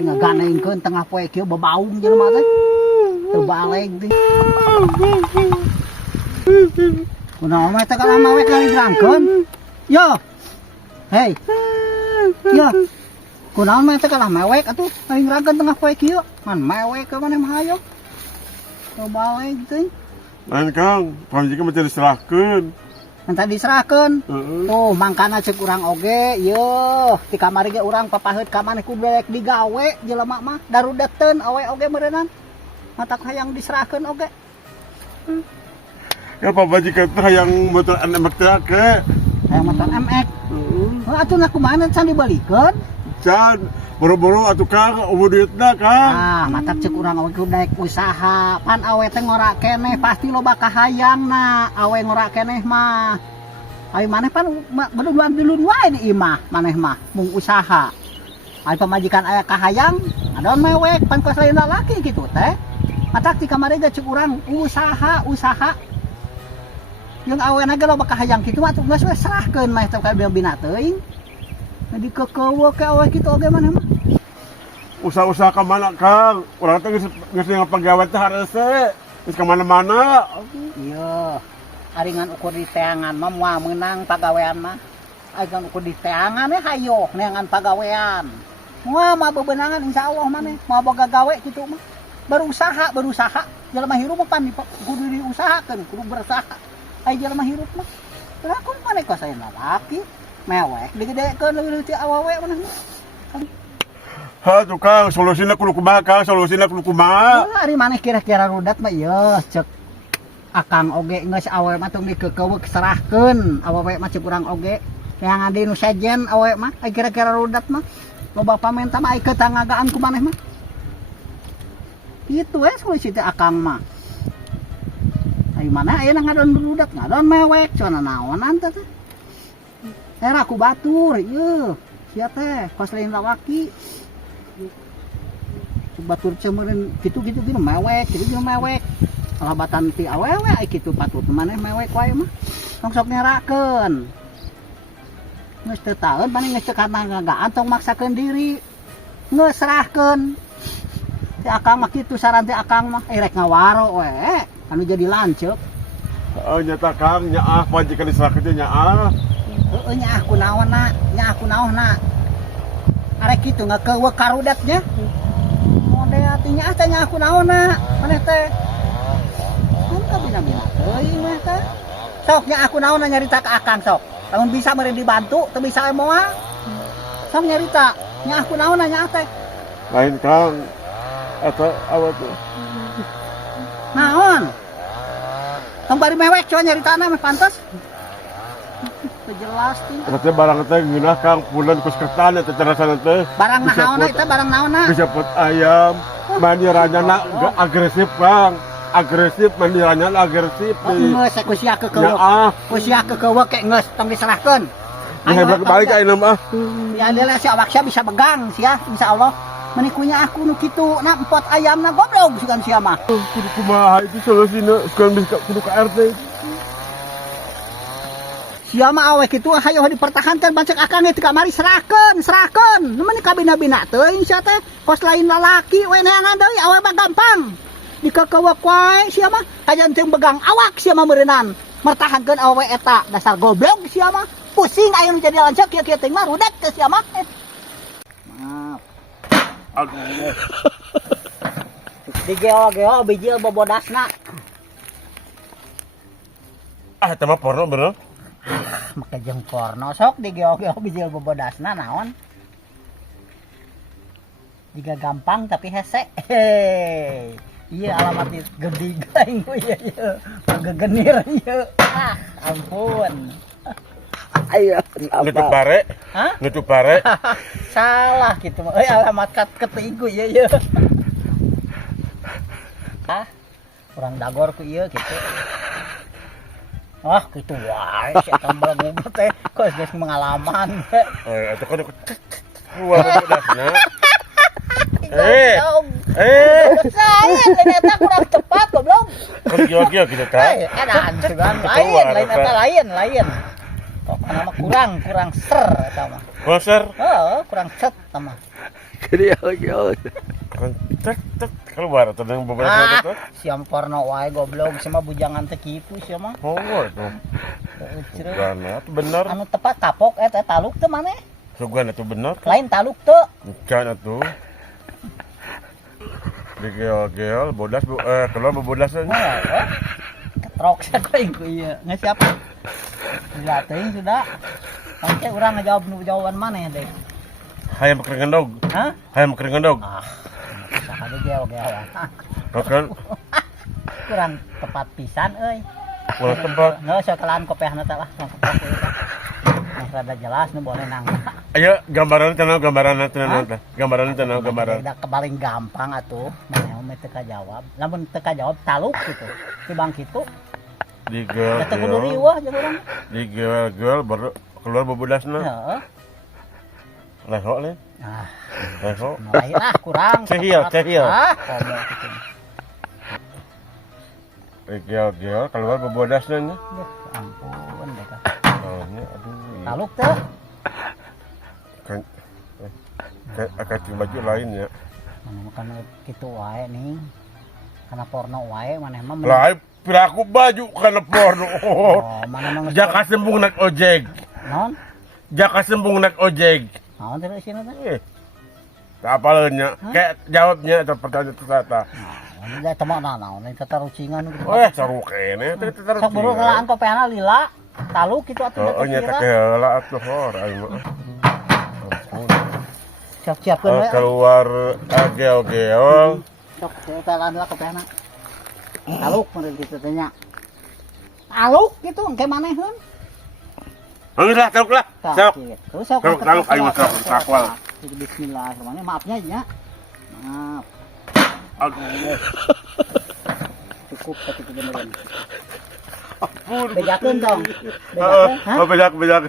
bari ngaganengkeun tengah poe kieu bebaung jelema teh. Teu baleg deui. Kunaon mah teh kalau mawek ngalirangkeun? Yo. Hei. Yo. Kunaon mah teh kalau mewek atuh ngalirangkeun tengah poe kieu? Man mewek ke maneh mah hayo. Teu baleg deui. Lain Kang, pamjikeun mah teu diserahkeun. Entah diserahkeun. Tuh mangkana ceuk urang oge, yeuh di kamari ge urang papaheut ka maneh ku belek digawe jelema mah darudeteun awe oge meureunnan. Matak hayang diserahkeun oge. Ya pamjikeun teh hayang motor emek teh ke. Hayang motor MX. Heeh. Atuh na kumaha can dibalikeun? Can boro-boro atuh Kang eueuh duitna Kang. Ah, matak ceuk urang oge kudu daek usaha. Pan awe teh ngora keneh pasti loba kahayangna. Awe ngora keneh mah. Ai maneh pan beduluan wae nih imah maneh mah mung usaha. Ai pamajikan aya kahayang, adon mewek pan kos lain lalaki kitu teh. Matak di kamari ge ceuk urang usaha. Yang awena ge loba kahayang kitu atuh geus we serahkeun mah teh ka bina teuing. Di kekeueuh ke awe kitu oge maneh mah. Usaha-usaha ka mana Kang? Urang teh geus ngapagawe teh hareuse. Geus ka mana-mana. Iya. Aringan ukur di teangan mah moal meunang pagawean mah. Aringan ukur di teangan hayo neangan pagawean. Moal mah bebenangan insyaallah maneh. Moal boga gawe kitu mah. Berusaha. Jelema hirup pan kudu diusahakeun, kudu berusaha. Ai jelema hirup mah. Lamun maneh kos aya lalaki mewek digedekeun leuwih ti awewe maneh mah. Ha tuh Kang, solusina kudu kumaha Kang? Solusina kudu kumaha? Ari maneh kira-kira rudat mah ieu ceuk akang oge geus awewe mah tong dikekeuweuk serahkeun. Awewe mah ceuk urang oge yang adi nu sejen awewe mah ai kira-kira rudat mah loba pamenta mah ai ketangagaan ku maneh mah. Kitu we solusi teh akang mah. Ai mana ayeuna ngadon rudat ngadon mewek cenah naonan teh. Era ku batur ieu sia teh kos lain lawaki. Batur cemeureun kitu-kitu mewek, kitu mewek. Kalabatan ti awewe ai kitu patut maneh mewek wae mah. Tong sok nyerakeun. Geus teu taeun maneh geus teu katangagaan tong maksakeun diri. Geus serahkeun. Ti akang mah kitu saran ti akang mah rek ngawaro we anu jadi lanceuk. Heeh nyata Kang, nyaah pamjikeun diserahkeun teh nyaah. Heeh nyaah kunaonna. Arek kitu ngakeuweuk karudatnya. Mode atinya teh nyaah kunaonna maneh teh. Ka bina-bina teuing mah teh. Sok nya aku naon nyarita ka akang sok. Lamun bisa meureun dibantu, teu bisa moal. Sok nyarita, nya aku naon nya teh. Lain Kang. Eta awet tuh. Naon? Tong bari mewek coba nyaritana mah pantes. Teu jelas teh. Eta teh barang teh ngeunah Kang puleun ku seketan eta carasana teh. Barang naon eta barang naonna? Bisa put ayam, maniranyana agresif Kang. Agresif mandiranya agresif Geus ku sia kekeuweuk. Ku sia kekeuweuk ke geus tong diserahkeun. Aya balik ayeuna mah. Ya adalah si awak sia bisa pegang sia insyaallah. Meni kunya aku nu kitu na empot ayamna goblok sugan sia mah. Kudu kumaha itu solusina sugan bisa kudu ka RT. Sia mah awe kitu hayo dipertahankan bancek akang teh kamari serahkeun. Nu meni kabina-bina teuing sia teh kos lain lalaki we neangan deui awe mah gampang. Dikekeuweuk wae sia mah kajan teu begang awak sia mah meureunnan mertahankeun awe eta dasar goblok sia mah pusing aya nu jadi lanceuk kieu-kieu teh mah rudet ke sia mah maaf digeo-geo bijil bobodasna Eta mah porno bener. make jeung porno sok digeo-geo bijil bobodasna naon jika gampang tapi hese iya alamat gede gaing iya gegenir ieu ampun ayo Nutup bare. hah Nutup bare. salah gitu mah alamat ketigu ieu kurang dagor ku ieu gitu gitu wae si eta mah teh kos geus pengalaman Eta kan wah bodasna. Saya ternyata kurang tepat goblok. Gio gitu kan. Ada anjuran lain eta lain. Kok nama kurang ser eta mah. Konser. Heeh, kurang set eta mah. Geol. Tek keluar tuh yang beberapa itu. Siam porno wae goblok sama bujangan teh kitu sia mah. Oh, itu. Sugana itu bener. Anu tepat kapok eta taluk teh maneh. Sugana itu bener. Lain taluk teh. Bukan itu. Digeol-geol, bodas keluar bebodasan. Ketrok saya ku ieu. Nggak siap. Gila teuing sudah. Pangke urang ngajawab nu jawaban maneh deh. Hayam keringan dog. Hah? Hayam keringan dog. Sakade geo-geo. Makan Kurang tepat pisan euy. ulah tempat. Nggak usah kelaan kopehna teh lah. Yang rada jelas nu boleh nang. Ayo gambaran tenang gambaran teh. Gambaran tenang gambaran. Udah paling gampang atuh. Mana mah teu kajawab. Lamun teu kajawab taluk gitu. Tibang kitu. Digeol. Eta kudu riweuh jeung urang. Digeol baru keluar bebodasna. Heeh. Leho le. Ah, Leho. mulai lah kurang. Cehil. Ah, komo kitu. Digeol keluar bebodasna nya. Duh, ampun deh Kak. Oh, nya aduh. Taluk teh. Kan akan baju lain ya. Mana makan kitu wae nih. Karena porno wae maneh mah. Lah piraku baju kana porno. Oh, mana mah. Jaka sembung nak ojek. Non? Jaka sembung nak ojek. Naon teh sini teh? Tak apalnya. Kayak jawabnya atau pertanyaan itu kata. Nah, da teu mah naon teh tarucingan gitu. Saru kene teh terus. Sok buru kelaan kopehna lila. Taluk kitu atuh. Oh nya teh heula atuh hor aing mah. Siap-siapkeun we. Keluar geol-geol. Sok kelaan lah kopehna. Taluk meureun kitu teh nya. Taluk kitu engke maneheun. Lah, taluk lah. Sok. Terus sok Taluk aing mah sok sakwal. Bismillahirrahmanirrahim. Maafnya nya. Maaf. Cukup satu kebenaran. Bejakeun dong. Bejakeun. Bejak.